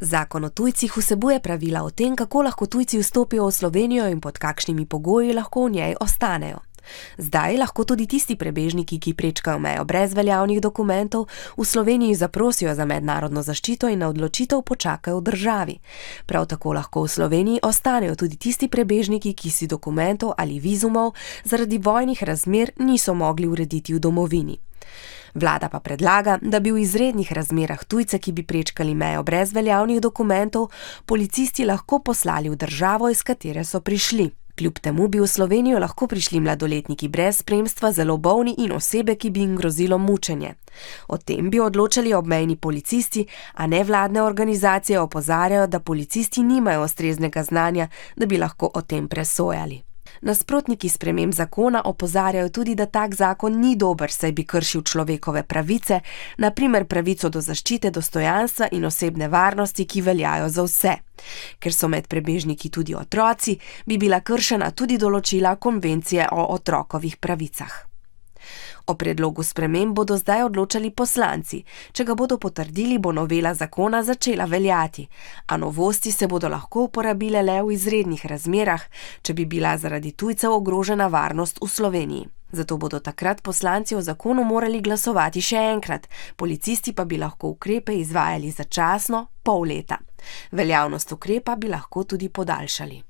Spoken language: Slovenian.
Zakon o tujcih vsebuje pravila o tem, kako lahko tujci vstopijo v Slovenijo in pod kakšnimi pogoji lahko v njej ostanejo. Zdaj lahko tudi tisti prebežniki, ki prečkajo mejo brez veljavnih dokumentov, v Sloveniji zaprosijo za mednarodno zaščito in na odločitev počakajo v državi. Prav tako lahko v Sloveniji ostanejo tudi tisti prebežniki, ki si dokumentov ali vizumov zaradi vojnih razmer niso mogli urediti v domovini. Vlada pa predlaga, da bi v izrednih razmerah tujce, ki bi prečkali mejo brez veljavnih dokumentov, policisti lahko poslali v državo, iz katere so prišli. Kljub temu bi v Slovenijo lahko prišli mladoletniki brez spremstva, zelo bolni in osebe, ki bi jim grozilo mučenje. O tem bi odločali obmejni policisti, a nevladne organizacije opozarjajo, da policisti nimajo ustreznega znanja, da bi lahko o tem presojali. Nasprotniki sprememb zakona opozarjajo tudi, da tak zakon ni dober, saj bi kršil človekove pravice, na primer pravico do zaščite dostojanstva in osebne varnosti, ki veljajo za vse. Ker so med prebežniki tudi otroci, bi bila kršena tudi določila Konvencije o otrokovih pravicah. O predlogu sprememb bodo zdaj odločali poslanci. Če ga bodo potrdili, bo novela zakona začela veljati, a novosti se bodo lahko uporabile le v izrednih razmerah, če bi bila zaradi tujcev ogrožena varnost v Sloveniji. Zato bodo takrat poslanci o zakonu morali glasovati še enkrat, policisti pa bi lahko ukrepe izvajali začasno, pol leta. Veljavnost ukrepa bi lahko tudi podaljšali.